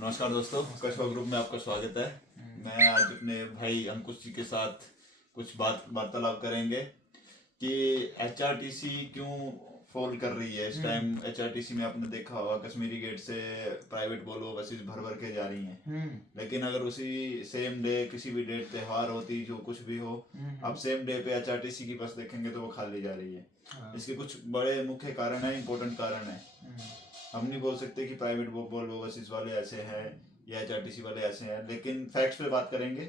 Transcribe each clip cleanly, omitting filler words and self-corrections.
नमस्कार दोस्तों, कछुआ ग्रुप में आपका स्वागत है। मैं आज अपने भाई अंकुश जी के साथ कुछ वार्तालाप करेंगे कि एचआरटीसी क्यों फॉल कर रही है। इस टाइम एचआरटीसी में आपने देखा होगा कश्मीरी गेट से प्राइवेट वोल्वो बसेस भर भर के जा रही हैं। लेकिन अगर उसी सेम डे किसी भी डेट त्योहार होती जो कुछ भी हो, आप सेम डे पे एचआरटीसी की बस देखेंगे तो वो खाली जा रही है। इसके कुछ बड़े मुख्य कारण है, इंपॉर्टेंट कारण है। हम नहीं बोल सकते कि प्राइवेट वोल्वो बसेस वाले ऐसे हैं या एचआरटीसी वाले ऐसे हैं, लेकिन फैक्ट्स पे बात करेंगे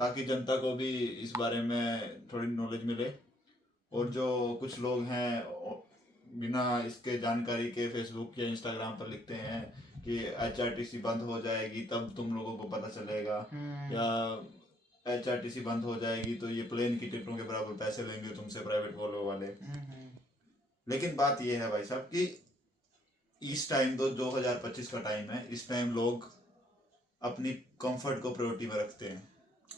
ताकि जनता को भी इस बारे में थोड़ी नॉलेज मिले। और जो कुछ लोग हैं बिना इसके जानकारी के फेसबुक या इंस्टाग्राम पर लिखते हैं कि एचआरटीसी बंद हो जाएगी तब तुम लोगों को पता चलेगा, या एचआरटीसी बंद हो जाएगी तो ये प्लेन की टिकटों के बराबर पैसे लेंगे तुमसे प्राइवेट वोल्वो वाले। लेकिन बात ये है भाई साहब कि इस टाइम तो 2025 का टाइम है, इस टाइम लोग अपनी कंफर्ट को प्रायोरिटी में रखते हैं।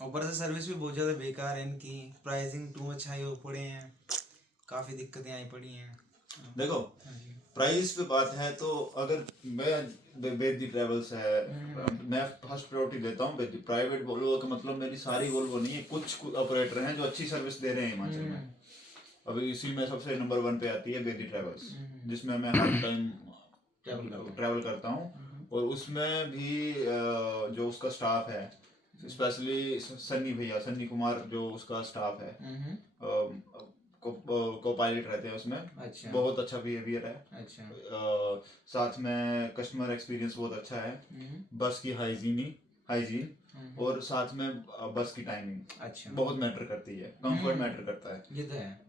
ऊपर से सर्विस भी बहुत ज़्यादा बेकार है इनकी, प्राइसिंग टू मच हाई हो पड़े हैं, काफ़ी दिक्कतें आई पड़ी हैं। देखो प्राइस पे बात है तो अगर मैं बेदी ट्रेवल्स है, मैं फर्स्ट प्रायोरिटी देता हूँ बेदी। प्राइवेट वोल्वो का मतलब मेरी सारी वोल्वो नहीं है, कुछ ऑपरेटर हैं जो अच्छी सर्विस दे रहे हैं हिमाचल में। अभी इसी में सबसे नंबर 1 पे आती है बेदी ट्रेवल्स, जिसमें मैं हर टाइम ट्रैवल करता हूँ। और उसमें भी जो उसका स्टाफ है, स्पेशली सन्नी कुमार जो उसका स्टाफ है, को पायलट रहते हैं उसमें। अच्छा। बहुत अच्छा बिहेवियर है। अच्छा। साथ में कस्टमर एक्सपीरियंस बहुत अच्छा है। बस की हाइजीन और साथ में बस की टाइमिंग अच्छा बहुत मैटर करती है। कंफर्ट मैटर करता है, ये तो है।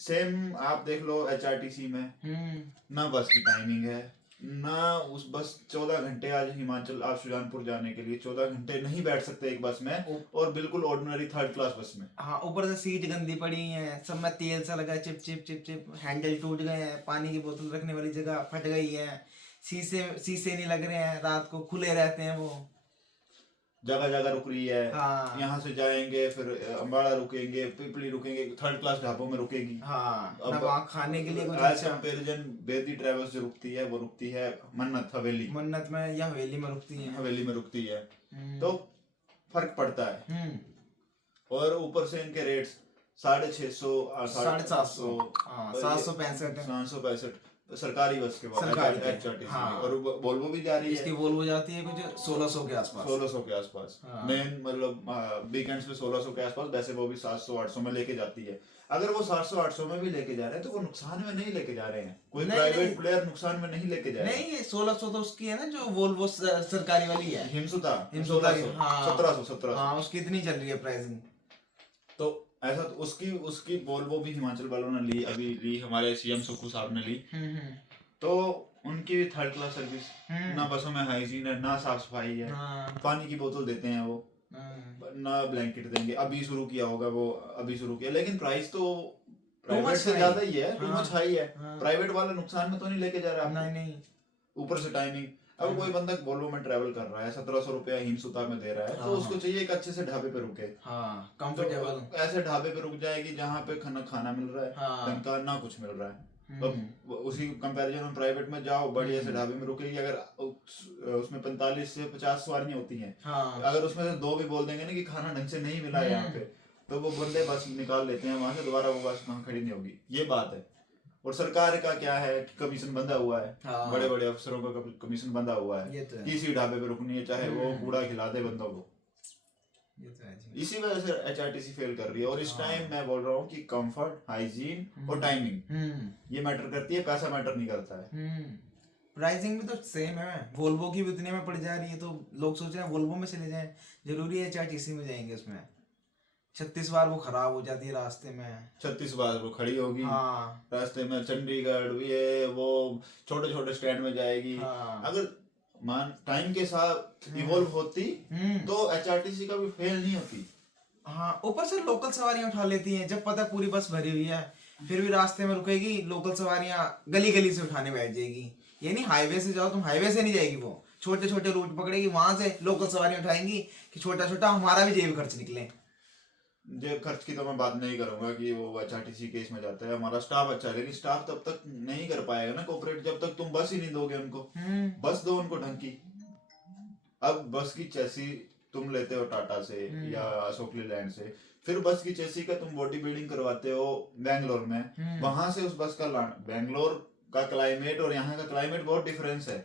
सेम आप देख लो एचआरटीसी में ना बस की टाइमिंग है ना उस बस 14 घंटे। आज हिमाचल आप सुजानपुर जाने के लिए 14 घंटे नहीं बैठ सकते एक बस में, और बिल्कुल ऑर्डिनरी 3rd क्लास बस में। हाँ, ऊपर से सीट गंदी पड़ी है, सब में तेल सा लगा है, chip chip chip chip, handle टूट गए हैं, पानी की बोतल रखने वाली जगह फट गई है, शीशे नहीं लग रहे हैं, रात को खुले रहते हैं वो, जगह जगह रुक रही है। हाँ। यहाँ से जाएंगे फिर अम्बाड़ा रुकेंगे, पिपली रुकेंगे, 3rd क्लास ढाबों में रुकेगी। हाँ, अब वहाँ खाने के लिए कुछ एज कंपेरिजन बेदी ट्रेवल्स जो रुकती है वो रुकती है मन्नत में या हवेली में रुकती है। तो फर्क पड़ता है। और ऊपर से इनके रेट्स 650, 750, 765 सरकारी बस के बाद एचआरटीसी। हाँ। और वोल्वो भी जा रही है, इसकी वोल्वो जाती है कुछ 1600 के आसपास। हाँ। मेन मतलब वीकेंड्स में 1600 के आसपास, वैसे वो भी 700-800 में लेके जाती है। अगर वो 700-800 में भी लेके जा रहे हैं तो वो नुकसान में नहीं लेके जा रहे हैं, कोई प्राइवेट प्लेयर नुकसान में नहीं लेके जा रहे हैं। नहीं, 1600 तो उसकी है ना जो वोल्वो सरकारी वाली है, हिमसुता की 1700। हाँ, उसकी इतनी चल रही है प्राइसिंग। तो ऐसा तो उसकी वोल्वो भी हिमाचल वालों ने ली, हमारे सीएम सुक्खू साहब ने ली। तो उनकी भी 3rd क्लास सर्विस, ना बसों में हाइजीन है, ना साफ सफाई है। पानी की बोतल देते हैं वो, ना ब्लैंकेट देंगे। अभी शुरू किया, लेकिन प्राइस तो प्राइवेट से ज्यादा ही है, टू मच हाई है। प्राइवेट वाले नुकसान में तो नहीं लेके जा रहा नहीं। ऊपर से टाइमिंग, अब कोई बंदा वोल्वो में ट्रैवल कर रहा है, 1700 रुपया हिमसुता में दे रहा है, तो उसको चाहिए एक अच्छे से ढाबे पे रुके। हाँ, कंफर्टेबल तो ऐसे ढाबे पे रुक जाएगी जहाँ पे खाना मिल रहा है, ढंग का ना कुछ मिल रहा है। तो उसी कंपैरिजन में प्राइवेट में जाओ, बढ़िया से ढाबे में रुकेगी। अगर उसमें 45 से 50 सवारियां होती हैं, अगर उसमें से 2 भी बोल देंगे ना कि खाना ढंग से नहीं मिला यहाँ पे, तो वो बंदे बस निकाल लेते हैं वहां से, दोबारा वो बस वहां खड़ी नहीं होगी। ये बात है। और सरकार का क्या है कि कमीशन बंधा हुआ है। हाँ। बड़े बड़े अफसरों का कमीशन बंधा हुआ है, तो है। किसी ढाबे पे रुकनी है, चाहे वो कूड़ा खिला दे बंदों को। ये तो है। इसी वजह से एचआरटीसी फेल कर रही है। और इस टाइम मैं बोल रहा हूँ कि कंफर्ट, हाइजीन और टाइमिंग ये मैटर करती है, पैसा मैटर नहीं करता है। प्राइसिंग भी तो सेम है, वोल्वो की भी उतने में पड़ जा रही है, तो लोग सोच रहे हैं वोल्वो में चले जाएं, जरूरी है एचआरटीसी में जाएंगे उसमें 36 बार वो खराब हो जाती है रास्ते में, 36 बार वो खड़ी होगी। हाँ। रास्ते में चंडीगढ़ ये वो छोटे छोटे स्टैंड में जाएगी। हाँ। अगर टाइम के साथ इवॉल्व होती तो एचआरटीसी का भी फेल नहीं होती। हाँ, ऊपर से लोकल सवारियां उठा लेती हैं, जब पता पूरी बस भरी हुई है फिर भी रास्ते में रुकेगी, लोकल सवारियां गली गली से उठाने बैठ जाएगी। ये नहीं हाईवे से जाओ, तुम हाईवे से नहीं जाएगी, वो छोटे छोटे रूट पकड़ेगी, वहां से लोकल सवारियां उठाएंगी कि छोटा छोटा हमारा भी जेब खर्च निकले। जेब खर्च की तो मैं बात नहीं करूंगा कि वो एचआरटीसी केस में जाता है, हमारा स्टाफ अच्छा है, लेकिन स्टाफ तब तक नहीं कर पाएगा ना कोऑपरेट जब तक तुम बस ही नहीं दोगे उनको। बस दो उनको ढंग की, अब बस की चेसी तुम लेते हो टाटा से या अशोक लेलैंड से, फिर बस की चेसी का तुम बॉडी बिल्डिंग करवाते हो बैंगलोर में, वहां से उस बस का बैंगलोर का क्लाइमेट और यहाँ का क्लाइमेट बहुत डिफरेंस है,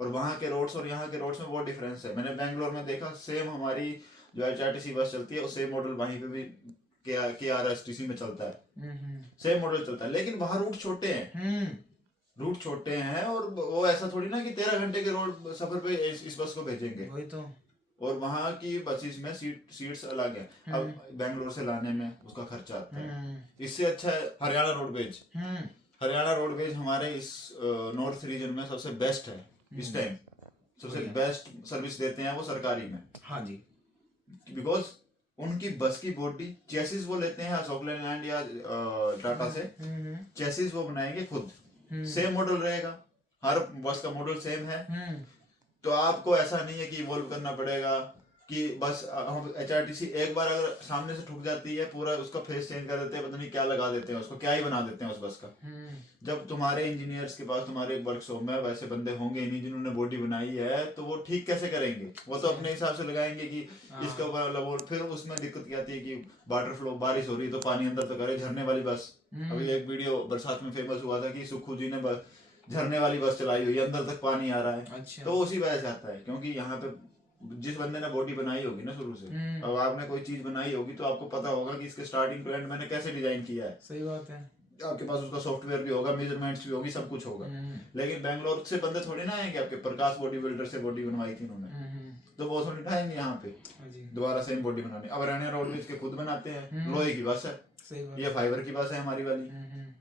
और वहाँ के रोड्स और यहाँ के रोड्स में बहुत डिफरेंस है। मैंने बैंगलोर में देखा, सेम हमारी जो HRTC बस चलती है सेम मॉडल वहीं पे भी KRSTC में चलता है, सेम मॉडल चलता है, लेकिन वहाँ रूट छोटे हैं, रूट छोटे हैं, और वो ऐसा थोड़ी ना कि 13 घंटे के रोड सफर पे इस बस को भेजेंगे, वही तो। और वहाँ की बसेस में सीट्स अलग है। अब बैंगलोर से लाने में उसका खर्चा आता है, इससे अच्छा है हरियाणा रोडवेज। हरियाणा रोडवेज हमारे इस नॉर्थ रीजन में सबसे बेस्ट है इस टाइम, सबसे बेस्ट सर्विस देते हैं वो सरकारी में। हाँ जी, बिकॉज उनकी बस की बॉडी चेसिस वो लेते हैं अशोक लेलैंड या टाटा से, चेसिस वो बनाएंगे खुद, सेम मॉडल रहेगा, हर बस का मॉडल सेम है, तो आपको ऐसा नहीं है कि इवॉल्व करना पड़ेगा कि बस हम HRTC एक बार अगर सामने से ठुक जाती है पूरा उसका फेस चेंज कर देते हैं, पता नहीं क्या लगा देते हैं उसको, क्या ही बना देते हैं उस बस का। जब तुम्हारे इंजीनियर्स के पास तुम्हारे वर्कशॉप में वैसे बंदे होंगे नहीं जिन्होंने बॉडी बनाई है, तो वो ठीक कैसे करेंगे? वो तो अपने हिसाब से लगाएंगे कि इसका ऊपर, फिर उसमें दिक्कत क्या आती है कि वाटर फ्लो, बारिश हो रही तो पानी अंदर तो करे, झरने वाली बस। अभी एक वीडियो बरसात में फेमस हुआ था कि सुखू जी ने झरने वाली बस चलाई हुई है, अंदर तक पानी आ रहा है। अच्छा। तो उसी वजह से आता है, क्योंकि यहाँ पे जिस बंदे ने बॉडी बनाई होगी ना शुरू से, अब आपने कोई चीज बनाई होगी तो आपको पता होगा कि इसके स्टार्टिंग टू एंड मैंने कैसे डिजाइन किया है। सही बात है। आपके पास उसका सॉफ्टवेयर भी होगा, मेजरमेंट्स भी होगी, सब कुछ होगा। लेकिन बैंगलोर से बंदे थोड़ी ना आएंगे, आपके प्रकाश बॉडी बिल्डर से बॉडी बनवाई थी उन्होंने, तो वो थोड़ी ना आएंगे यहाँ पे दोबारा सेम बॉडी बनाने। अब हरियाणा रोडवेज के खुद बनाते हैं, लोहे की बस है, ये फाइबर की बस है हमारी वाली,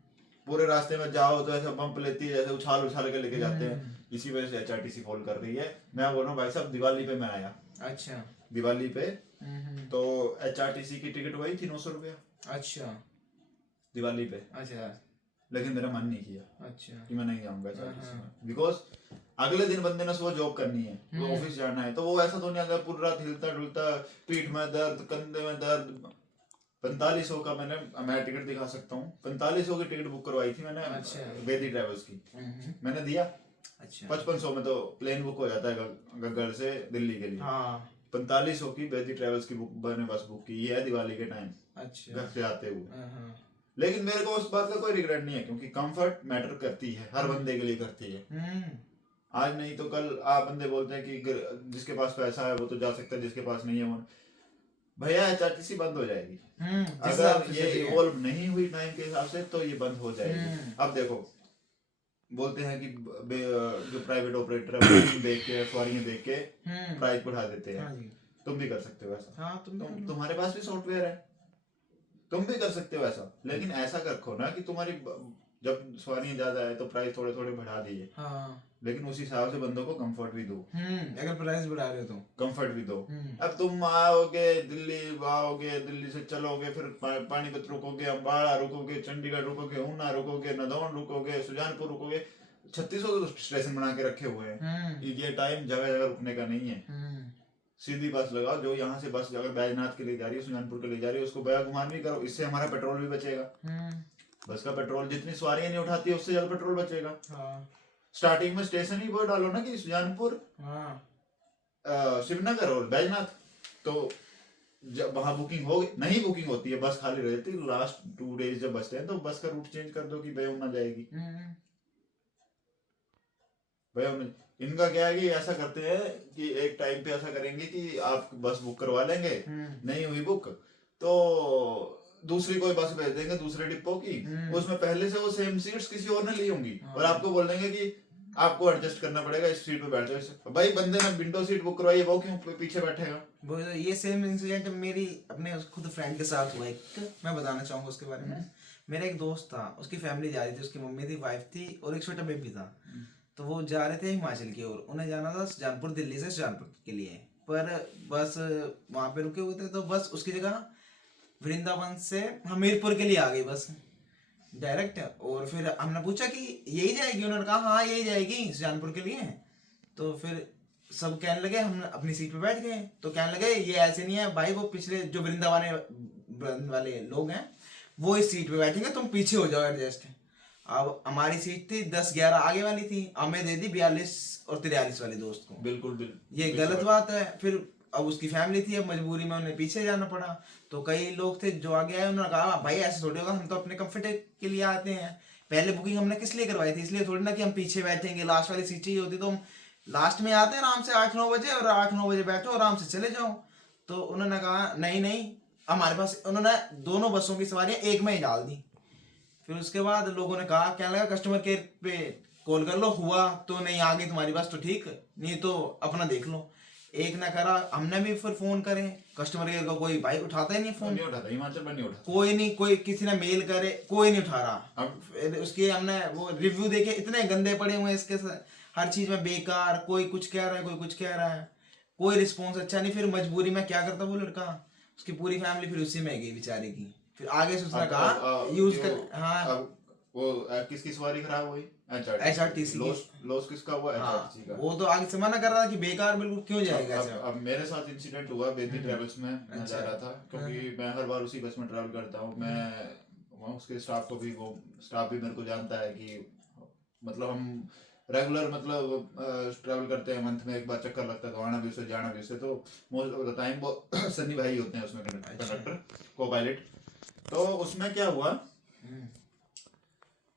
पूरे रास्ते में जाओ तो ऐसा पंप लेती है, जैसे उछाल उछाल के लेके जाते हैं। इसी वजह से HRTC फॉल कर रही है। मैं बोल रहा हूँ भाई साहब, दिवाली पे मैं आया, अच्छा, दिवाली पे, तो HRTC की टिकट वही थी 900 रुपया, अच्छा, दिवाली पे। अच्छा, लेकिन मेरा मन नहीं किया, अच्छा, कि मैं नहीं जाऊंगा HRTC में, बिकॉज अगले दिन बंदे ने सुबह जॉब करनी है, वो ऑफिस जाना है, तो वो ऐसा तो नहीं अगर पूरी रात हिलता डुलता, पीठ में दर्द, कंधे में दर्द। 4500 का मैं टिकट दिखा सकता हूँ, 4500 की टिकट बुक करवाई थी मैंने, अच्छा, वेदी ट्रेवल्स की, मैंने दिया, अच्छा, 5500 में तो प्लेन बुक हो जाता है गग्गल से दिल्ली के लिए, 4500 की वेदी ट्रेवल्स की मैंने बस बुक की है दिवाली के टाइम, अच्छा, घर से आते हुए। लेकिन मेरे को उस बात का कोई रिग्रेट नहीं है, क्योंकि कंफर्ट मैटर करती है, हर बंदे के लिए करती है। आज नहीं तो कल आप बंदे बोलते हैं कि जिसके पास पैसा है वो तो जा सकता है, जिसके पास नहीं है वो, भैया HRTC बंद हो जाएगी अगर ये इवॉल्व नहीं हुई टाइम के हिसाब से, तो ये बंद हो जाएगी। अब देखो, बोलते हैं कि जो प्राइवेट ऑपरेटर है देख के, सवारियां देख के प्राइस बढ़ा देते हैं, तुम भी कर सकते हो ऐसा, तुम्हारे पास भी सॉफ्टवेयर है, तुम भी कर सकते हो ऐसा। लेकिन ऐसा रखो ना कि तुम्हारी जब सवारियां ज्यादा है तो प्राइस थोड़े थोड़े बढ़ा दिए, लेकिन उस हिसाब से बंदों को कंफर्ट भी दो, अगर प्राइस बढ़ा रहे हो तो कंफर्ट भी दो। अब तुम आओगे दिल्ली से चलोगे, फिर पानीपत रुकोगे, अम्बाड़ा रुकोगे, चंडीगढ़ रुकोगे, ऊना रुकोगे, नदौन रुकोगे, सुजानपुर रुकोगे, 3600 स्टेशन बना के रखे हुए हैं। ये टाइम जगह जगह रुकने का नहीं है, सीधी बस लगाओ, जो यहाँ से बस अगर बैजनाथ के लिए जा रही है, सुजानपुर के लिए जा रही है, उसको बया घुमान भी करो, इससे हमारा पेट्रोल भी बचेगा। बस का पेट्रोल जितनी सवारियां नहीं उठाती है उससे ज्यादा पेट्रोल बचेगा। स्टार्टिंग में स्टेशन ही वो डालो ना कि सुजानपुर, शिवनगर और बैजनाथ, तो जब वहां बुकिंग हो नहीं बुकिंग होती है, बस खाली रहती है, लास्ट 2 डेज जब बचते हैं तो बस का रूट चेंज कर दो कि बेउना जाएगी। इनका क्या है कि ऐसा करते हैं कि एक टाइम पे ऐसा करेंगे कि आप बस बुक करवा लेंगे, नहीं हुई बुक तो दूसरी कोई बस भेज देंगे दूसरे डिपो की, उसमें पहले से वो सेम सीट्स किसी और ने ली होंगी, और आपको बोल देंगे कि आपको एडजस्ट करना पड़ेगा, इस सीट पे बैठो। भाई बंदे ने विंडो सीट बुक करवाई है, वो क्यों पीछे बैठेगा? वो ये सेम इंसिडेंट मेरी अपने खुद फ्रेंड के साथ हुआ है, मैं बताना चाहूंगा उसके बारे में। मेरा एक दोस्त था, उसकी फैमिली जा रही थी, उसकी मम्मी थी, वाइफ थी और एक छोटा बेबी था। तो वो जा रहे थे हिमाचल की ओर, उन्हें जाना था सुजानपुर, दिल्ली से सुजानपुर के लिए, पर बस वहां पे रुके हुए थे, तो बस उसकी जगह वृंदावन से हमीरपुर के लिए आ गई बस डायरेक्ट। और फिर हमने पूछा कि यही जाएगी, उन्होंने कहा हाँ यही जाएगी सुजानपुर के लिए। तो फिर सब कहने लगे, हम अपनी सीट पे बैठ गए, तो कहने लगे ये ऐसे नहीं है भाई, वो पिछले जो वृंदावन वाले लोग हैं वो इस सीट पे बैठेंगे, तुम पीछे हो जाओ एडजस्ट। अब हमारी सीट थी 10-11 आगे वाली थी, हमें दे दी 42 और 43 वाले दोस्त को। बिल्कुल बिल्कुल ये गलत बात है। फिर अब उसकी फैमिली थी, अब मजबूरी में उन्हें पीछे जाना पड़ा। तो कई लोग थे जो आगे आए, उन्होंने कहा भाई ऐसे थोड़ी होगा, हम तो अपने कंफर्ट के लिए आते हैं। पहले बुकिंग हमने किस लिए करवाई थी, इसलिए थोड़ी ना कि हम पीछे बैठेंगे, लास्ट वाली सीट चाहिए होती तो हम लास्ट में आते हैं आराम से 8-9 बजे, और 8-9 बजे बैठो आराम से चले जाओ। तो उन्होंने कहा नहीं नहीं, हमारे पास, उन्होंने दोनों बसों की सवारियां एक में ही डाल दी। फिर उसके बाद लोगों ने कहा, क्या लगा कस्टमर केयर पे कॉल कर लो, हुआ तो नहीं आ गई तुम्हारी बस तो ठीक, नहीं तो अपना देख लो। एक ना करा, हमने भी फिर फोन करे कस्टमर केयर को, कोई भाई उठाता ही नहीं फोन, नहीं उठाता, हिमाचल में नहीं उठाता कोई नहीं, कोई किसी ने मेल करे कोई नहीं उठा रहा। अब फिर उसके हमने वो रिव्यू देखे, इतने गंदे पड़े हुए हैं इसके हर चीज में बेकार, कोई कुछ कह रहा है कोई कुछ कह रहा है, कोई रिस्पॉन्स अच्छा नहीं। फिर मजबूरी में क्या करता वो लड़का, उसकी पूरी फैमिली फिर उसी में गई बेचारे की। फिर आगे से उसने कहा यूज कर, हाँ अब वो किसकी सवारी खराब हुई? HRTC की। लॉस किसका हुआ? हाँ HRTC का। वो तो आगे से मना कर रहा था कि बेकार बिल्कुल क्यों जाएगा अब ऐसा। अब मेरे साथ इंसिडेंट हुआ बेदी ट्रेवल्स में, मैं अच्छा। जा रहा था क्योंकि मैं हर बार उसी बस में ट्रैवल करता हूँ। मैं वहाँ उसके स्टाफ को भी, वो स्टाफ भी मेरे को जानता है कि मतलब हम रेगुलर मतलब ट्रैवल करते हैं, मंथ में एक बार चक्कर लगता है, तो आना भी उससे जाना भी उससे। तो मोस्ट ऑफ द टाइम वो सन्नी भाई होते हैं उसमें, कंडक्टर को पायलट। तो उसमें क्या हुआ,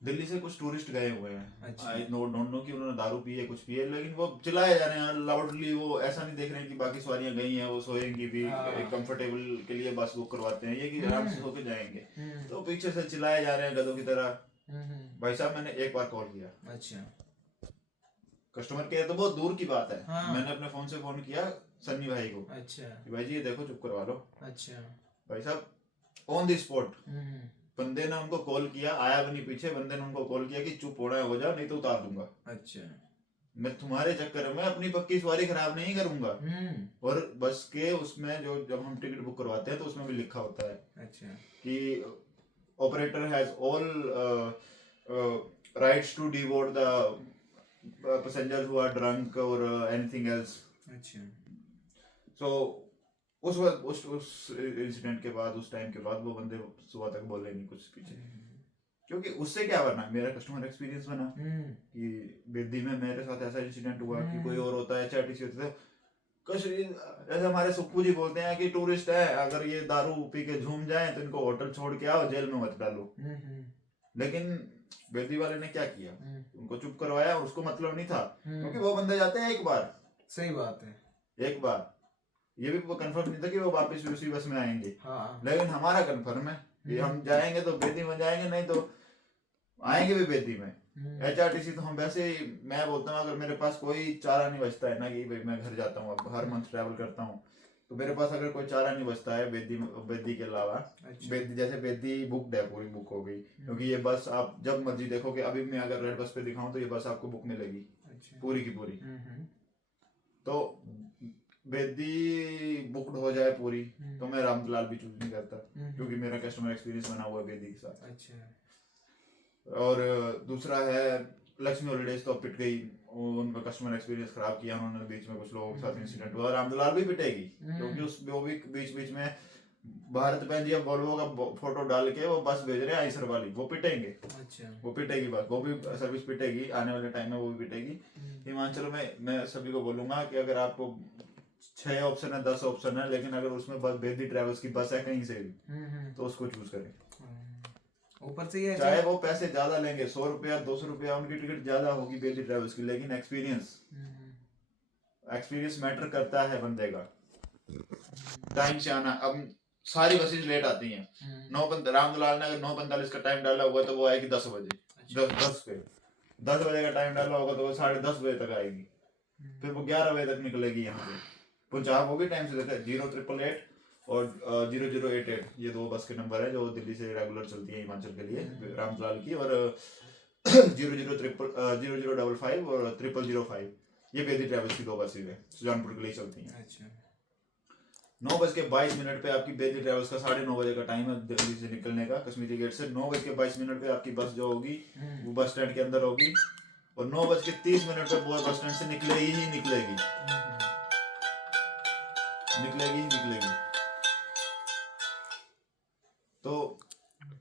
दिल्ली से कुछ टूरिस्ट गए हुए हैं, आई डोंट नो कि उन्होंने दारू पी है कुछ पी है, लेकिन वो चिल्लाए जा रहे हैं लाउडली। वो ऐसा नहीं देख रहे हैं कि बाकी सवारियां गई हैं वो सोएंगी भी, एक कंफर्टेबल के लिए बस बुक करवाते हैं, ये कि आराम से सो के जाएंगे। तो पीछे से चिल्लाए जा रहे हैं गधों की तरह। भाई साहब मैंने एक बार कॉल किया, अच्छा कस्टमर केयर तो बहुत दूर की बात है, हाँ। मैंने अपने फोन से फोन किया सन्नी भाई को, अच्छा कि भाई जी ये देखो चुप करवा लो। अच्छा भाई साहब ऑन द स्पॉट बंदे ने उनको कॉल किया, आया भी नहीं पीछे, बंदे ने उनको कॉल किया कि चुप होना हो जाओ नहीं तो उतार दूंगा। अच्छा मैं तुम्हारे चक्कर में अपनी पक्की सवारी खराब नहीं करूंगा। और बस के उसमें जो जब हम टिकट बुक करवाते हैं तो उसमें भी लिखा होता है अच्छा कि operator has all rights to deboard the passengers who are drunk और एनीथिंग एल्स। अच्छा सो उस इंसिडेंट के बाद, उस टाइम के बाद वो बंदे सुबह तक बोले नहीं कुछ पीछे, क्योंकि उससे क्या बना, मेरा कस्टमर एक्सपीरियंस बना कि बेदी में मेरे साथ ऐसा इंसिडेंट हुआ कि कोई और होता है, HRTC होते थे जैसे हमारे सुक्कू जी बोलते हैं कि टूरिस्ट है, अगर ये दारू पी के झूम जाए तो इनको होटल छोड़ के आओ, जेल में मत डालो। लेकिन बेदी वाले ने क्या किया, उनको चुप करवाया, उसको मतलब नहीं था, क्योंकि वो बंदे जाते हैं एक बार। सही बात है, एक बार ये भी वो कंफर्म नहीं था कि वो वापस उसी बस में आएंगे। हाँ। लेकिन हमारा कंफर्म है कि हम जाएंगे तो बेदी में जाएंगे, नहीं तो आएंगे भी बेदी में। HRTC तो हम वैसे ही, मैं बोलता हूँ अगर मेरे पास कोई चारा नहीं बचता है ना कि भाई मैं घर जाता हूँ, अब हर मंथ ट्रैवल करता हूँ, तो मेरे पास अगर कोई चारा नहीं बचता है बेदी के अलावा, अच्छा। बेदी जैसे बेदी बुक है, पूरी बुक हो गई, क्योंकि ये बस आप जब मर्जी देखोगे, अभी मैं अगर रेड बस पे दिखाऊं तो ये बस आपको बुक मिलेगी पूरी की पूरी। तो बेदी बुकड हो जाए पूरी तो मैं रामदलाल भी चूज नहीं करता, क्योंकि मेरा कस्टमर एक्सपीरियंस बना हुआ है बेदी के साथ। अच्छा। और दूसरा है लक्ष्मी हॉलीडेज तो पिट गई, उनका कस्टमर एक्सपीरियंस खराब किया उन्होंने, बीच में कुछ लोगों के साथ इंसिडेंट हुआ। रामदलाल भी पिटेगी क्योंकि उस वो भी बीच में भारत बहन जी अब वॉल्वो का फोटो डाल के वो बस भेज रहे हैं आइसर वाली, वो पिटेंगे। अच्छा। वो पिटेगी बस, वो भी सर्विस पिटेगी, आने वाले टाइम में वो भी पिटेगी। हिमाचल में मैं सभी को बोलूंगा कि अगर आपको 6 ऑप्शन है 10 ऑप्शन है, लेकिन अगर उसमें बस बेदी ट्रेवल्स की बस है कहीं से भी तो उसको चूज करें। ऊपर से ये चाहे वो पैसे ज्यादा लेंगे, 100 रुपया 200 रुपया उनकी टिकट ज्यादा होगी बेदी ट्रेवल्स की, लेकिन एक्सपीरियंस मैटर करता है बंदे का। टाइम से आना, अब सारी बसेस लेट आती हैं, रामदलाल ने अगर 9:45 का टाइम डाला होगा तो वो आएगी 10 बजे, 10 बजे का टाइम डाला होगा तो वो 10:30 बजे तक आएगी, फिर वो 11 बजे तक निकलेगी यहाँ से। पंजाब वो भी टाइम से देता है, 0888 और 0088, ये 2 बस के नंबर है जो दिल्ली से रेगुलर चलती है हिमाचल के लिए, रामदलाल की, और 0055 और 0005, ये बेदी ट्रेवल्स की 2 बसेज है, सुजानपुर के लिए चलती हैं। अच्छा। 9:22 पे आपकी बेदी ट्रेवल्स का 9:30 बजे का टाइम है दिल्ली से निकलने का, कश्मीरी गेट से। 9:22 पे आपकी बस जो होगी वो बस स्टैंड के अंदर होगी, और 9:30 पे वो बस स्टैंड से निकलेगी ही निकलेगी। तो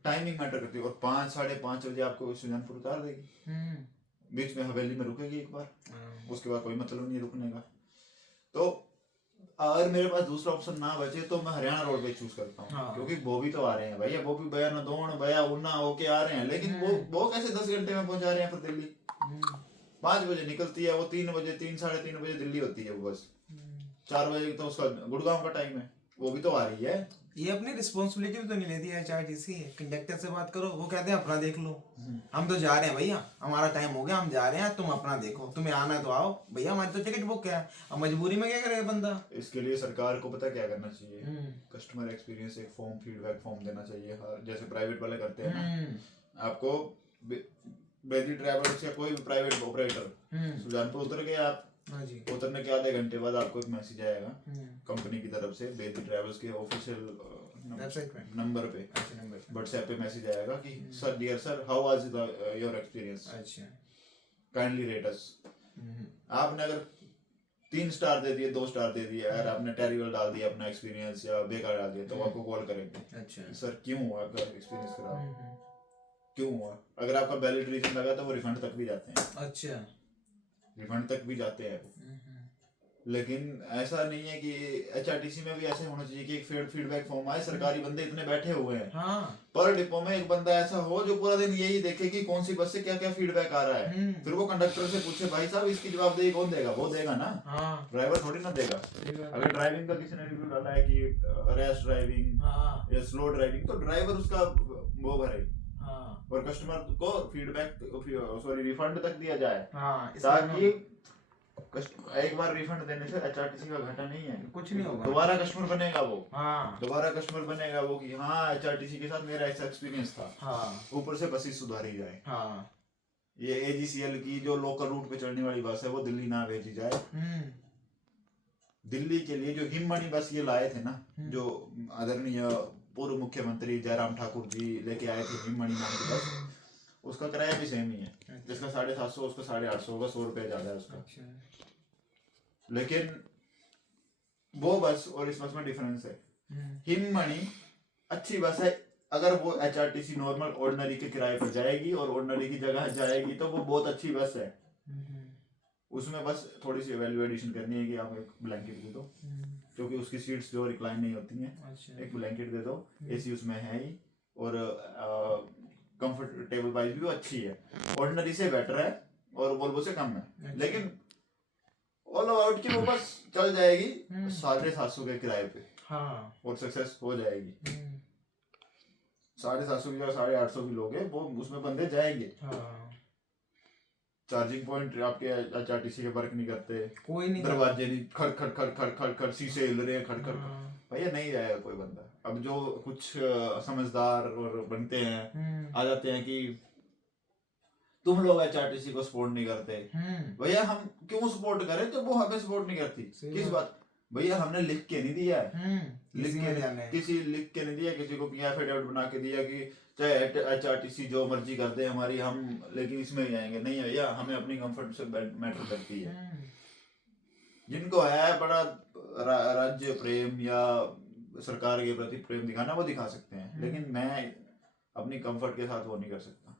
टाइमिंग मैटर करती है। और 5 साढ़े 5 बजे आपको सुजानपुर उतार देगी, बीच में हवेली में रुकेगी एक बार, उसके बाद कोई मतलब नहीं रुकने का। तो अगर मेरे पास दूसरा ऑप्शन ना बचे तो मैं हरियाणा रोडवेज चूज करता हूँ। हाँ। क्योंकि वो भी तो आ रहे हैं भैया, वो भी बया नदौन बया उन्ना होके आ रहे हैं, लेकिन वो कैसे 10 घंटे में पहुंचा रहे हैं फिर दिल्ली। 5 बजे निकलती है वो, 3 बजे 3 साढ़े 3 बजे दिल्ली होती है वो बस। 4 बजे तो उसका गुड़गांव का टाइम है, वो भी तो आ रही है। ये अपनी रिस्पॉन्सिबिलिटी भी तो नहीं लेती है एचआरटीसी। कंडक्टर से बात करो, वो कहते हैं अपना देख लो, हम तो जा रहे हैं भैया, हमारा टाइम हो गया, हम जा रहे हैं, तुम अपना देखो, तुम्हें आना है तो आओ भैया, हमारी तो टिकट बुक है। अब मजबूरी में क्या करेगा बंदा। इसके लिए सरकार को पता क्या करना चाहिए, कस्टमर एक्सपीरियंस एक फॉर्म, फीडबैक फॉर्म देना चाहिए हर, जैसे प्राइवेट वाले करते हैं ना। आपको बेदी ट्रैवल्स या कोई भी प्राइवेट ऑपरेटर सुजानपुर उतर गए आप, उतरने के आधे घंटे बाद आपको एक मैसेज आएगा कंपनी की तरफ से, बेदी ट्रैवल्स के ऑफिशियल नंबर पे, व्हाट्सएप पे मैसेज आएगा कि sir dear sir how was your experience, kindly rate us. आपने अगर 3 स्टार दे दिए, 2 स्टार दे दिए, अगर आपने टेरिबल डाल दिया अपना एक्सपीरियंस या बेकार डाल दिया, तो आपको कॉल करेंगे सर क्यों हुआ आपका एक्सपीरियंस खराब, क्यों हुआ। अगर आपका वैलिड रीजन लगा तो वो रिफंड तक भी जाते हैं। रिफंड तक भी जाते हैं। लेकिन ऐसा नहीं है कि एचआरटीसी में भी ऐसे होना चाहिए कि एक फीडबैक फॉर्म आए, सरकारी बंदे इतने बैठे हुए हैं, पर डिपो में एक बंदा ऐसा हो जो पूरा दिन यही देखे कि कौन सी बस से क्या क्या फीडबैक आ रहा है, फिर वो कंडक्टर से पूछे भाई साहब इसकी जवाबदेही कौन देगा, वो देगा ना, ड्राइवर थोड़ी ना देगा। अगर ड्राइविंग का किसी ने रिव्यू डाला है कि रैश ड्राइविंग या स्लो ड्राइविंग, तो ड्राइवर उसका वो भरे और कस्टमर को फीडबैक रिफंड तक दिया जाए, ताकि एक बार रिफंड देने से एचआरटीसी का घाटा नहीं है, कुछ नहीं होगा, दोबारा कस्टमर बनेगा वो, दोबारा कस्टमर बनेगा वो कि हाँ एचआरटीसी के साथ मेरा ऐसा एक्सपीरियंस था। ऊपर से बसेस सुधारी जाए, ये एजीसीएल की जो लोकल रूट पे चलने वाली बस है वो दिल्ली ना भेजी जाए। दिल्ली के लिए जो हिममणि बस ये लाए थे ना, जो आदरणीय पूर्व मुख्यमंत्री जयराम ठाकुर जी लेके आए थे हिममणि नाम की बस, उसका किराया भी सेम ही है, जिसका 750 उसका 850 होगा, 100 रुपए ज्यादा है उसका। लेकिन वो बस और इस बस में डिफरेंस है। हिममणि अच्छी बस है, अगर वो एचआरटीसी नॉर्मल ऑर्डिनरी के किराए पर जाएगी और ऑर्डिनरी की जगह जाएगी तो वो बहुत अच्छी बस है। उसमें बस थोड़ी सी वैल्यू एडिशन करनी है कि आप एक ब्लैंकेट दे दो, क्योंकि उसकी सीट्स जो रिक्लाइन नहीं होती हैं, एक ब्लैंकेट दे दो, एसी उसमें है ही, और कंफर्टेबल वाइज भी वो अच्छी है, ऑर्डिनरी से बेटर है और वोल्वो से कम है। लेकिन ऑल अबाउट की वो बस चल जाएगी 750 के किराए पे, और सक्सेस हो जाएगी। 750 की जगह 850 की लोगे वो, उसमें बंदे जाएंगे। चार्जिंग पॉइंट आपके एचआरटीसी के वर्क नहीं करते, कोई नहीं, दरवाजे नहीं, खड़ खड़ खड़ खड़ खड़ खड़ शीशे हिल रहे हैं, खड़ खड़ भैया नहीं जाएगा कोई बंदा। अब जो कुछ समझदार और बनते हैं आ जाते हैं कि तुम लोग एचआरटीसी को सपोर्ट नहीं करते, भैया हम क्यों सपोर्ट करें जब वो हमें सपोर्ट नहीं करती। किस बात भैया, हमने लिख के नहीं दिया है, लिख के नहीं दिया, किसी को एफिडेविट बना के दिया कि चाहे एचआरटीसी जो मर्जी कर दे हमारी, हम लेकिन इसमें ही आएंगे नहीं भैया, हमें अपनी कंफर्ट से मैटर करती है। जिनको है बड़ा राज्य प्रेम या सरकार के प्रति प्रेम दिखाना, वो दिखा सकते हैं, लेकिन मैं अपनी कंफर्ट के साथ वो नहीं कर सकता।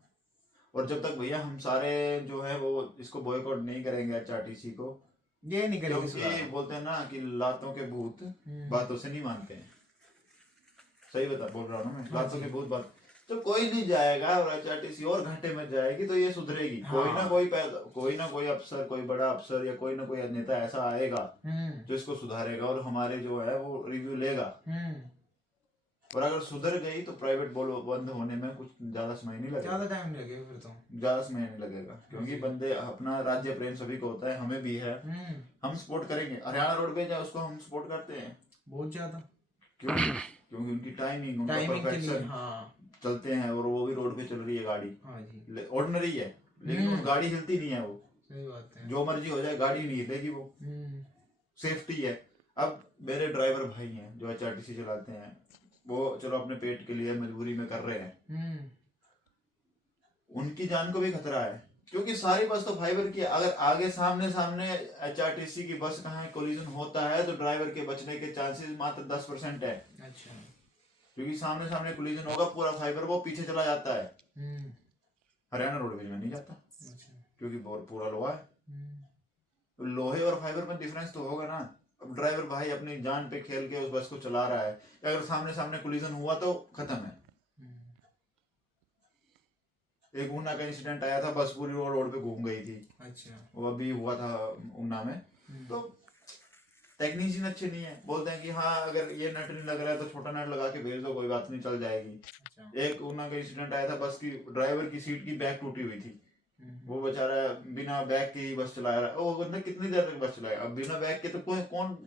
और जब तक भैया हम सारे जो है वो इसको बॉयकॉट नहीं करेंगे एचआरटीसी को, ये नहीं करेंगे, क्योंकि बोलते हैं ना कि लातों के भूत बातों से नहीं मानते हैं। सही बोल रहा हूँ मैं, लातों के भूत बात, तो कोई नहीं जाएगा और एचआरटीसी और घाटे में जाएगी तो ये सुधरेगी। कोई ना कोई अफसर, कोई बड़ा अफसर या कोई ना कोई नेता ऐसा आएगा जो इसको सुधारेगा और हमारे जो है वो रिव्यू लेगा। और अगर सुधर गई तो प्राइवेट बंद होने में कुछ ज्यादा समय नहीं लगेगा, ज्यादा टाइम लगेगा, फिर तो ज्यादा समय नहीं लगेगा, क्योंकि बंदे अपना राज्य प्रेम सभी को होता है, हमें भी है, हम सपोर्ट करेंगे। हरियाणा रोडवेज है उसको हम सपोर्ट करते हैं बहुत ज्यादा, क्योंकि उनकी टाइमिंग, उनका परफेक्शन, चलते हैं, और वो भी रोड पे चल रही है गाड़ी, ऑर्डिनरी है लेकिन गाड़ी हिलती नहीं है, वो सही बात है, जो मर्जी हो जाए गाड़ी नहीं हिलेगी, वो सेफ्टी है। अब मेरे ड्राइवर भाई हैं जो एचआरटीसी चलाते हैं, वो चलो अपने पेट के लिए मजबूरी में कर रहे हैं, उनकी जान को भी खतरा है, क्योंकि सारी बस तो फाइबर की है। अगर आगे सामने एचआरटीसी की बस कहीं कोलिजन होता है तो ड्राइवर के बचने के चांसेस मात्र 10% है। अच्छा। क्योंकि सामने सामने कोलिजन होगा, पूरा फाइबर वो पीछे चला जाता है। हरियाणा रोडवेज में नहीं जाता क्योंकि बहुत पूरा लोहा है। तो लोहे और फाइबर में डिफरेंस तो होगा ना। अब ड्राइवर भाई अपनी जान पे खेल के उस बस को चला रहा है, अगर सामने सामने कोलिजन हुआ तो खत्म है। एक ऊना का इंसिडेंट आया था, बस पूरी रोड पे घूम गई थी। अच्छा। वो अभी हुआ था ऊना में। तो टेक्नीशियन अच्छे नहीं है, बोलते हैं कि हाँ अगर ये नट नहीं लग रहा है तो छोटा नट लगा के भेज दो, कोई बात नहीं, चल जाएगी। अच्छा। एक ऊना का इंसिडेंट आया था, बस की ड्राइवर की सीट की बैक टूटी हुई थी, वो बेचारा बिना बैग के ही बस चला रहा है। वो बंदा कितनी देर तक बस चलाएगा? अब बिना बैग के तो कोई कौन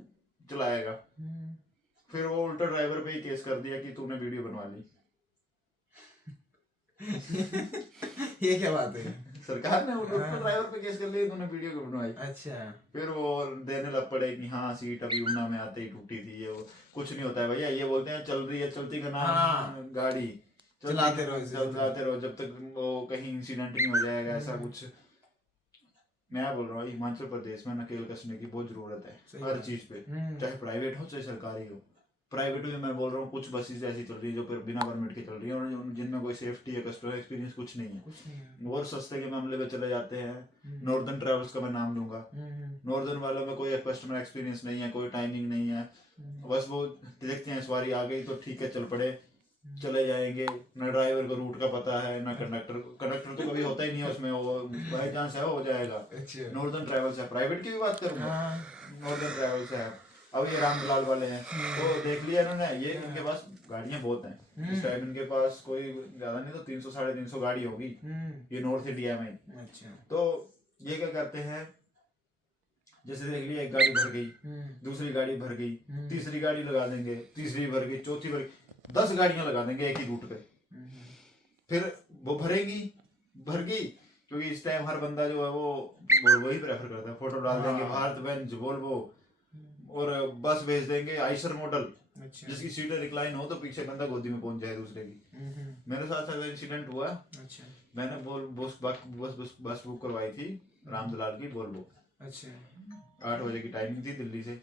चलाएगा? फिर वो उल्टा ड्राइवर पे ही केस कर दिया कि तूने वीडियो बनवा ली। ये क्या बात है? सरकार ने उल्टा ड्राइवर पे केस कर लिया, तूने वीडियो क्यों बनवाई? अच्छा। फिर वो देने लग पड़े कि हाँ सीट अभी ऊना में आते ही टूटी थी, ये वो कुछ नहीं होता है भैया। ये बोलते हैं चल रही है, चलती का नाम गाड़ी, चलाते रहो जब तक वो कहीं इंसिडेंट नहीं हो जाएगा ऐसा कुछ। मैं बोल रहा हूँ हिमाचल प्रदेश में नकेल कसने की बहुत जरूरत है हर चीज पे, चाहे प्राइवेट हो चाहे सरकारी हो। प्राइवेट में मैं बोल रहा हूँ कुछ बसेस ऐसी चल रही है जो बिना परमिट के चल रही है और जिनमें कोई सेफ्टी या कस्टमर एक्सपीरियंस कुछ नहीं है, और सस्ते के मामले में चले जाते हैं। नॉर्दर्न ट्रेवल्स का मैं नाम लूंगा, नॉर्दर्न वालों में कोई कस्टमर एक्सपीरियंस नहीं है, कोई टाइमिंग नहीं है, बस वो देखते हैं सवारी आ गई तो ठीक है चल पड़े, चले जाएंगे। ना ड्राइवर को रूट का पता है, ना कंडक्टर तो कभी होता ही नहीं है उसमें, वो बाई चांस है हो जाएगा। नॉर्दर्न ट्रेवल्स है, प्राइवेट की भी बात करूंगा, नॉर्दर्न ट्रेवल्स है। अब ये रामदलाल वाले हैं तो देख लिया इन्होंने, ये इनके पास गाड़ियां बहुत हैं इस टाइम, इनके पास कोई ज्यादा नहीं तो 300 350 गाड़ी होगी ये नॉर्थ इंडिया में। तो ये क्या करते हैं, जैसे देख लिया एक गाड़ी भर गई, दूसरी गाड़ी भर गई, तीसरी गाड़ी लगा देंगे, तीसरी भर गई, चौथी भर गई, 10 गाड़ियां लगा देंगे एक ही रूट पे। फिर वो भर गई क्योंकि इस टाइम हर बंदा जो है वो वोल्वो ही प्रेफर करता है, फोटो डाल देंगे भारत बेंज वोल्वो, और बस भेज देंगे आइसर मॉडल जिसकी सीटें रिक्लाइन हो तो पीछे बंदा गोदी में पहुंच जाए दूसरे की। मेरे साथ अगर इंसिडेंट हुआ, मैंने बस बुक करवाई थी रामदलाल की वोल्वो, 8 बजे की टाइमिंग थी दिल्ली से,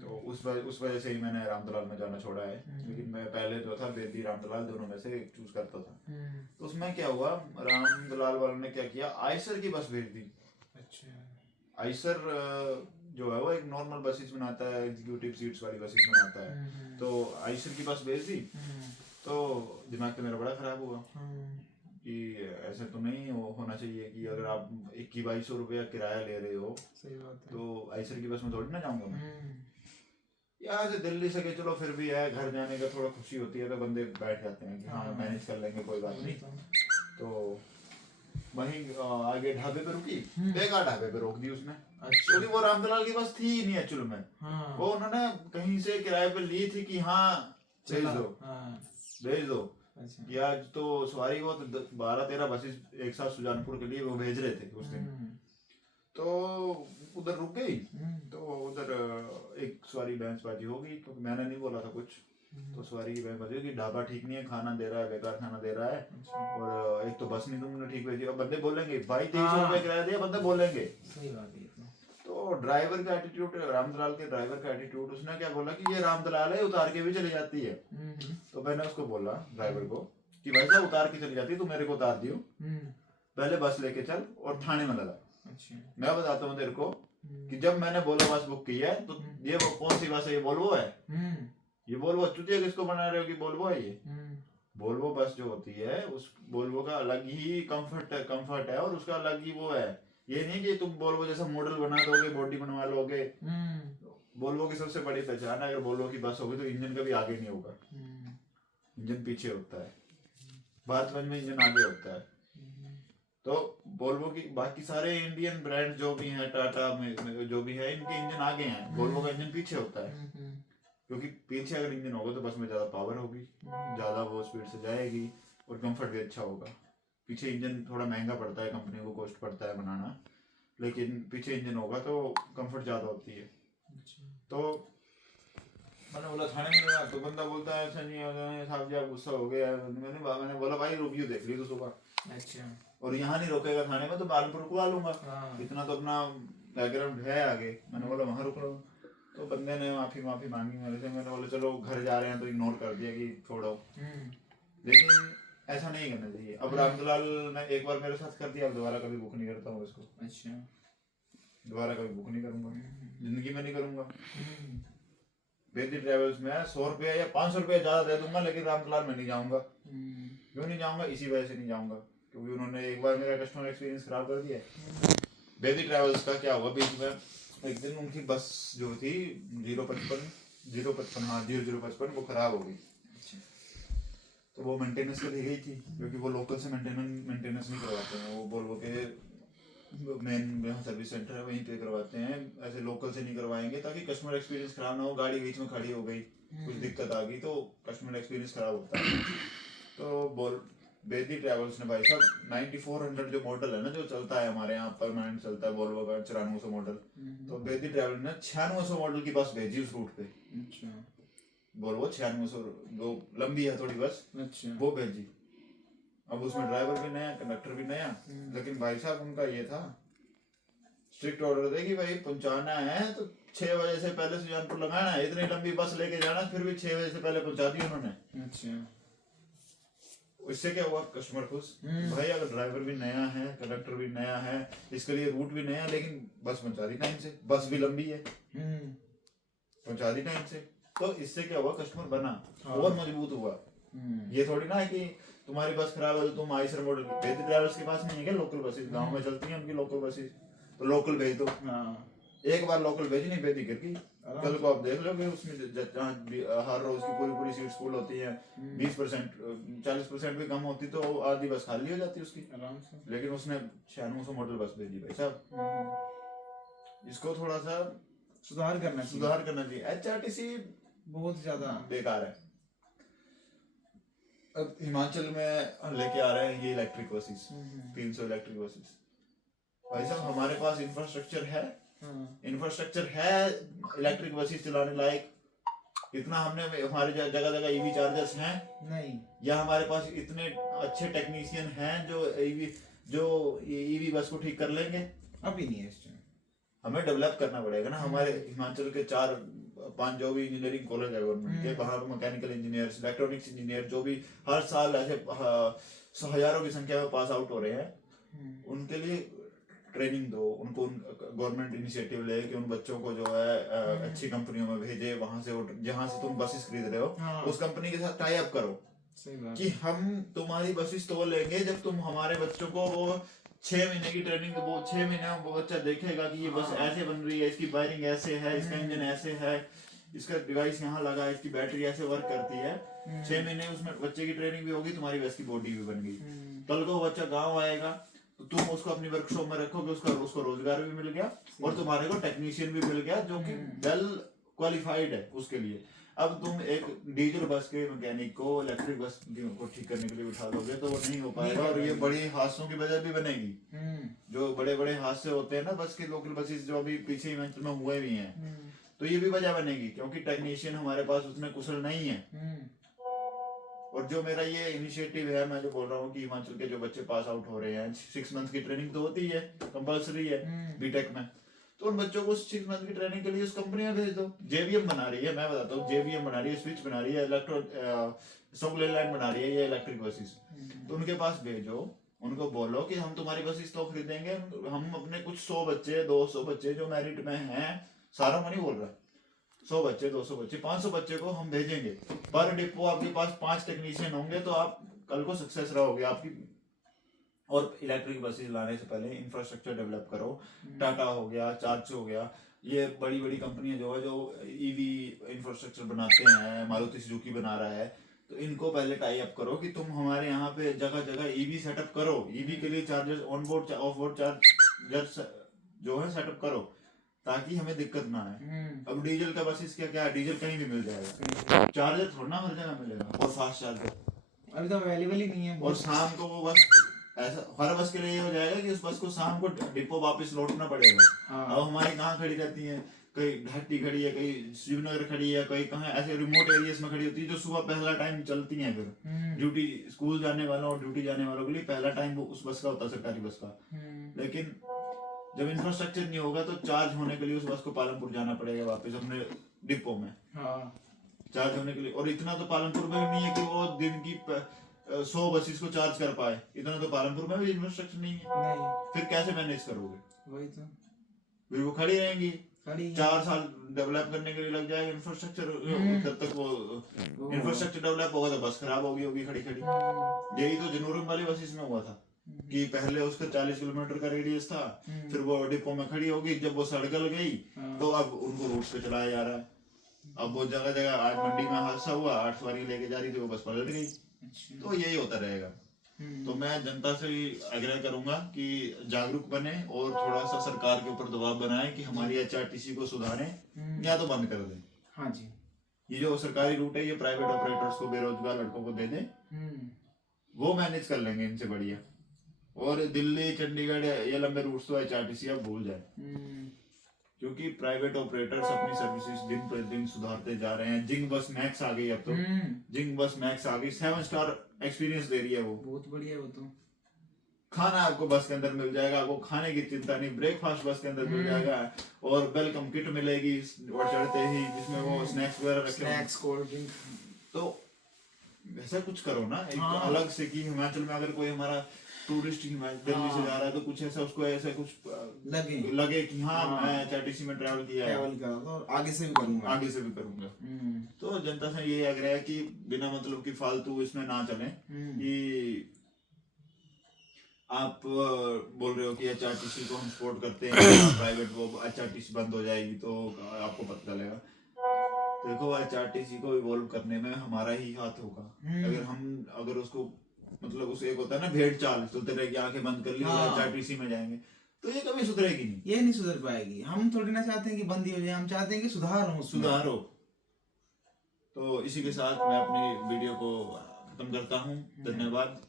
तो उस वजह से ही मैंने रामदलाल में जाना छोड़ा है। लेकिन मैं पहले जो था बेदी रामदलाल दोनों में से चूज करता था। तो उसमें क्या हुआ, रामदलाल वालों ने क्या किया, आइसर की बस भेज दी। आइसर जो है वो एक नॉर्मल बसेस बनाता है, एग्जीक्यूटिव सीट्स वाली बसेस बनाता है, तो आइसर की बस भेज दी। तो दिमाग तो मेरा बड़ा खराब हुआ कि ऐसे तो नहीं होना चाहिए कि अगर आप 2100 रुपया किराया ले रहे हो तो आइसर की बस में थोड़ी ना जाऊंगा मैं। यहाँ से दिल्ली से चलो फिर भी है, घर जाने का थोड़ा खुशी होती है तो बंदे बैठ जाते हैं कि हाँ मैनेज कर लेंगे कोई बात नहीं। तो वहीं आगे ढाबे पे रुकी, बेकार ढाबे पे रोक दी उसने, क्योंकि वो रामदलाल की बस थी ही नहीं एक्चुअल में, वो उन्होंने कहीं से किराए पे ली थी कि हाँ भेज दो कि आज तो सवारी को 12-13 बसेस एक साथ सुजानपुर के लिए वो भेज रहे थे उस दिन। तो उधर रुक गई, तो उधर एक सवारी बहसबाजी हो गई, तो मैंने नहीं बोला था कुछ, तो सवारी की बहसबाजी कि ढाबा ठीक नहीं है, खाना दे रहा है, बेकार खाना दे रहा है, और एक तो बस नहीं तुमने ठीक भेजी। और बंदे बोलेंगे भाई 2300 रुपये किराया दिया, बंदे बोलेंगे। सही बात है। तो ड्राइवर का एटीट्यूड, रामदलाल के ड्राइवर का एटीट्यूड, उसने क्या बोला कि ये रामदलाल है, उतार के भी चली जाती है। तो मैंने उसको बोला ड्राइवर को कि भाई साहब उतार के चली जाती है, तू मेरे को उतार दियो, पहले बस लेके चल और थाने में लगा। मैं बताता हूँ तेरे को कि जब मैंने वोल्वो बस बुक की है तो ये वो कौन सी बस है, ये वोल्वो है, ये वोल्वो चुतिया किसको बना रहे हो कि वोल्वो है ये। वोल्वो बस जो होती है उस वोल्वो का अलग ही कंफर्ट है और उसका अलग ही वो है। ये नहीं कि तुम वोल्वो जैसा मॉडल बना दोगे, बॉडी बनवा लोगे। वोल्वो की सबसे बड़ी पहचान है, अगर वोल्वो की बस होगी तो इंजन कभी आगे नहीं होगा, इंजन पीछे होता है, भारत बेंज में इंजन आगे होता है। तो वोल्वो की बाकी सारे इंडियन ब्रांड जो भी हैं, टाटा में जो भी है, इनके इंजन आगे हैं, वोल्वो का इंजन पीछे होता है, क्योंकि पीछे अगर इंजन होगा तो बस में ज्यादा पावर होगी, ज्यादा वो स्पीड से जाएगी और कंफर्ट भी अच्छा होगा। पीछे इंजन थोड़ा महंगा पड़ता है, कंपनी को कॉस्ट पड़ता है बनाना, लेकिन पीछे इंजन होगा तो कंफर्ट ज्यादा होती है। तो मैंने बोला थाने में लगा, तो बंदा बोलता है अच्छा नहीं साहब जी आप गुस्सा हो गया। मैंने बोला भाई रिव्यू देख ली तो सुबह, अच्छा, और यहाँ नहीं रोकेगा थाने में तो मालपुर रुकवा लूंगा, इतना तो अपना बैकग्राउंड है आगे। मैंने बोला वहां रुक लो, तो बंदे ने माफी मांगी मेरे से, मैंने बोला चलो घर जा रहे हैं तो इग्नोर कर दिया कि छोड़ो। लेकिन ऐसा नहीं करना चाहिए। अब रामदलाल ने एक बार मेरे साथ कर दिया, अब दोबारा कभी बुक नहीं करता हूँ इसको। अच्छा, दोबारा कभी बुक नहीं करूंगा, जिंदगी में नहीं करूंगा। बेदी ट्रेवल्स में 100 रुपया या 500 रुपया ज्यादा दे दूंगा, लेकिन रामदलाल में नहीं जाऊंगा। क्यों नहीं जाऊंगा? इसी वजह से नहीं जाऊंगा, क्योंकि उन्होंने एक बार मेरा कस्टमर एक्सपीरियंस खराब कर दिया। बेदी ट्रेवल्स का क्या हुआ, बीच में एक दिन उनकी बस जो थी 055 वो खराब हो गई। तो वो मेंटेनेंस के लिए गई थी, क्योंकि वो लोकल से मेंटेनेंस नहीं करवाते हैं, वो वोल्वो के मेन यहाँ सर्विस सेंटर है वहीं पे करवाते हैं। ऐसे लोकल से नहीं करवाएंगे, ताकि कस्टमर एक्सपीरियंस खराब ना हो। गाड़ी बीच में खड़ी हो गई, कुछ दिक्कत आ गई तो कस्टमर एक्सपीरियंस खराब होता है। तो बेदी ट्रैवल्स ने भाई साहब 9400 जो मॉडल है ना, जो चलता है हमारे यहाँ परमानेंट चलता है वोल्वो का 9400 मॉडल, तो बेदी ट्रैवल्स ने 9600 मॉडल की बस भेजी उस रूट पे। वोल्वो 9600 जो लंबी है थोड़ी बस, वो भेजी। अब उसमें ड्राइवर भी नया, कंडक्टर भी नया, लेकिन भाई साहब उनका ये था स्ट्रिक्ट ऑर्डर थे कि भाई पहुंचाना है तो 6 बजे से पहले सुजानपुर लगाना है। इतनी लंबी बस लेके जाना, फिर भी 6 बजे से पहले पहुंचा दी उन्होंने। अच्छा, इससे क्या हुआ, कस्टमर खुश। भाई अगर ड्राइवर भी नया है, कंडक्टर भी नया है, इसके लिए रूट भी नया, लेकिन बस पहुंचा दी टाइम से, बस भी लंबी है, पहुंचा दी टाइम से। तो इससे क्या हुआ, कस्टमर बना और मजबूत हुआ। ये थोड़ी ना है कि तुम्हारी बस खराब है तो तुम आइसर मॉडल। बेदी ट्रैवल्स के पास नहीं है क्या लोकल बसेस? गांव में चलती हैं उनकी लोकल बसेस, तो लोकल भेज दो। एक बार लोकल भेजी नहीं, बेदी गिर गई। कल को आप देख लोगे उसमें हर रोज की पूरी सीट्स फुल होती है, 20% 40% भी कम होती तो आधी बस खाली हो जाती उसकी आराम से। लेकिन उसने 9600 मॉडल बस भेजी भाई साहब। इसको थोड़ा सा सुधार करना चाहिए। HRTC बहुत ज्यादा बेकार है। अब हिमाचल में लेके आ रहे हैं ये इलेक्ट्रिक बसेस, 300 इलेक्ट्रिक बसेस। भाई साहब हमारे पास इंफ्रास्ट्रक्चर है इलेक्ट्रिक बसेस चलाने लायक? इतना हमने हमारे जगह जगह ईवी चार्जर्स हैं नहीं, या हमारे पास इतने अच्छे टेक्नीशियन हैं जो ईवी बस को ठीक कर लेंगे? अभी नहीं है। इस टाइम हमें डेवलप करना पड़ेगा ना। हमारे हिमाचल के 4-5 जो भी इंजीनियरिंग कॉलेज है गवर्नमेंट के, वहाँ पे मैकेनिकल इंजीनियर्स, इलेक्ट्रॉनिक्स इंजीनियर जो भी हर साल ऐसे हजारों की संख्या में पास आउट हो रहे हैं, उनके लिए ट्रेनिंग दो। उनको गवर्नमेंट इनिशिएटिव ले कि उन बच्चों को जो है अच्छी कंपनियों में भेजे, वहां से जहां से तुम बसेस खरीद रहे हो उस कंपनी के साथ टाई अप करो कि हम तुम्हारी बसेस तो लेंगे जब तुम हमारे बच्चों को 6 महीने की ट्रेनिंग, वो 6 महीने में वो बच्चा देखेगा कि ये बस ऐसे बन रही है, इसकी वायरिंग ऐसे है, इसका इंजन ऐसे है, इसका डिवाइस यहाँ लगा है, इसकी बैटरी ऐसे वर्क करती है। 6 महीने उसमें बच्चे की ट्रेनिंग भी होगी, तुम्हारी बस की बॉडी भी बन गई। कल को बच्चा गाँव आएगा तो तुम उसको अपनी वर्कशॉप में रखोगे, उसको रोजगार भी मिल गया और तुम्हारे को टेक्नीशियन भी मिल गया जो कि वेल क्वालिफाइड है उसके लिए। अब तुम एक डीजल बस के मैकेनिक को इलेक्ट्रिक बस को ठीक करने के लिए उठा दोगे तो वो नहीं हो पाएगा, और ये बड़ी हादसों की वजह भी बनेगी। जो बड़े बड़े हादसे होते हैं ना बस के, लोकल बसेस जो अभी पीछे हिमाचल में हुए भी हैं, तो ये भी वजह बनेगी क्योंकि टेक्नीशियन हमारे पास उतने कुशल नहीं है। और जो मेरा ये इनिशिएटिव है, मैं जो बोल रहा हूँ कि हिमाचल के जो बच्चे पास आउट हो रहे हैं, 6 मंथ की ट्रेनिंग तो होती है, कंपल्सरी है बीटेक में, तो उन बच्चों को 6 मंथ की ट्रेनिंग के लिए उस कंपनी में भेज दो। जेबीएम बना रही है, मैं बताता हूँ, जेबीएम बना रही है, स्विच बना रही है, सोगले लाइन बना रही है, ये इलेक्ट्रिक बसेस। तो उनके पास भेजो, उनको बोलो कि हम तुम्हारी बसेस तो खरीदेंगे, हम अपने कुछ 100 बच्चे 200 बच्चे जो मेरिट में हैं, सारों को नहीं बोल रहा, 100 बच्चे 200 बच्चे 500 बच्चे को हम भेजेंगे। पर डिपो आपके पास 5 टेक्नीशियन होंगे तो आप कल को सक्सेस रहोगे आपकी। और इलेक्ट्रिक बसेस लाने से पहले इंफ्रास्ट्रक्चर डेवलप करो। टाटा हो गया, चार्ज हो गया, ये बड़ी बड़ी कंपनियां जो है जो ईवी इंफ्रास्ट्रक्चर बनाते हैं, मारुति सुजुकी बना रहा है, तो इनको पहले टाई अप करो कि तुम हमारे यहाँ पे जगह जगह ईवी सेटअप करो। ईवी के लिए चार्जर्स, ऑनबोर्ड ऑफबोर्ड चार्जर्स जो है सेटअप करो ताकि हमें दिक्कत ना आए। अब डीजल का बसेस क्या डीजल कहीं भी मिल जाएगा, चार्जर थोड़ा ना हर जगह मिलेगा, और फास्ट चार्जर अभी तो अवेलेबल ही नहीं है। और शाम को वो बस ऐसा हर बस के लिए ये हो जाएगा कि उस बस को शाम को डिपो वापस लौटना पड़ेगा। अब हमारी कहाँ खड़ी रहती है, कहीं ढाटी खड़ी है, कहीं शिवनगर खड़ी है, कहीं कहाँ ऐसे रिमोट एरियाज में खड़ी होती है जो सुबह पहला टाइम चलती है। फिर ड्यूटी स्कूल जाने वालों और ड्यूटी जाने वालों के लिए पहला टाइम वो उस बस का होता है, सरकारी बस का। लेकिन जब इंफ्रास्ट्रक्चर नहीं होगा तो चार्ज होने के लिए उस बस को पालमपुर जाना पड़ेगा वापस अपने डिपो में चार्ज होने के लिए। और इतना तो पालमपुर में भी नहीं है कि वो दिन की 100 बसेस को चार्ज कर पाए, इतना तो पालमपुर में भी इंफ्रास्ट्रक्चर नहीं है। फिर कैसे मैनेज करोगे? वही तो, फिर वो खड़ी रहेंगी, 4 साल डेवलप करने के लिए लग जाएगा इंफ्रास्ट्रक्चर, तब तक वो इंफ्रास्ट्रक्चर डेवलप होगा तो बस खराब होगी खड़ी खड़ी। यही तो जनूरम वाली बसेस में हुआ था कि पहले उसका 40 किलोमीटर का रेडियस था, फिर वो डिपो में खड़ी होगी, जब वो सड़गल गई तो अब उनको रूट पे चलाया जा रहा है। अब वो जगह जगह, आज मंडी में हादसा हुआ, 8 सवारी लेके जा रही थी, वो बस पलट गई। तो यही होता रहेगा। तो मैं जनता से भी आग्रह करूंगा कि जागरूक बने और थोड़ा सा सरकार के ऊपर दबाव बनाए कि हमारी HRTC को सुधारें या तो बंद कर दें। हाँ जी, ये जो सरकारी रूट है ये प्राइवेट ऑपरेटर्स को, बेरोजगार लड़कों को दे दें, वो मैनेज कर लेंगे इनसे बढ़िया। और दिल्ली चंडीगढ़ ये लंबे रूट्स तो HRTC अब भूल जाए, क्योंकि प्राइवेट ऑपरेटर्स अपनी सर्विसेज दिन पर दिन सुधारते जा रहे हैं। जिंग बस मैक्स आ गई, अब तो जिंग बस मैक्स आ गई, 7 स्टार एक्सपीरियंस दे रही है वो, बहुत बढ़िया। वो तो खाना आपको बस के अंदर मिल जाएगा, आपको खाने की चिंता नहीं, ब्रेकफास्ट बस के अंदर मिल जाएगा, और वेलकम किट मिलेगी और चढ़ते ही, जिसमें वो स्नैक्स वगैरह रखे, स्नैक्स, कोल्ड ड्रिंक। तो ऐसा कुछ करो ना एक अलग से, कि हिमाचल में अगर कोई हमारा टूरिस्ट दिल्ली से जा रहा है तो कुछ ऐसा उसको ऐसा कुछ लगे कि हाँ मैं HRTC में ट्रैवल किया है, और आगे से भी करूंगा। तो जनता से ये आग्रह है कि बिना मतलब की फालतू इसमें ना चलें। कि आप बोल रहे हो कि HRTC को हम सपोर्ट करते हैं, प्राइवेट वो HRTC बंद हो जाएगी तो आपको पता चलेगा। देखो HRTC को इवॉल्व करने में हमारा ही हाथ होगा। अगर उसको मतलब उसे एक होता है ना भेड़ चाल, चलते रहेगी, आंखें बंद कर ली, HRTC में जाएंगे, तो ये कभी सुधरेगी नहीं, ये नहीं सुधर पाएगी। हम थोड़ी ना चाहते हैं कि बंद ही हो जाए, हम चाहते हैं कि सुधार हो। तो इसी के साथ मैं अपनी वीडियो को खत्म करता हूँ। धन्यवाद।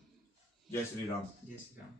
जय श्री राम। जय श्री राम।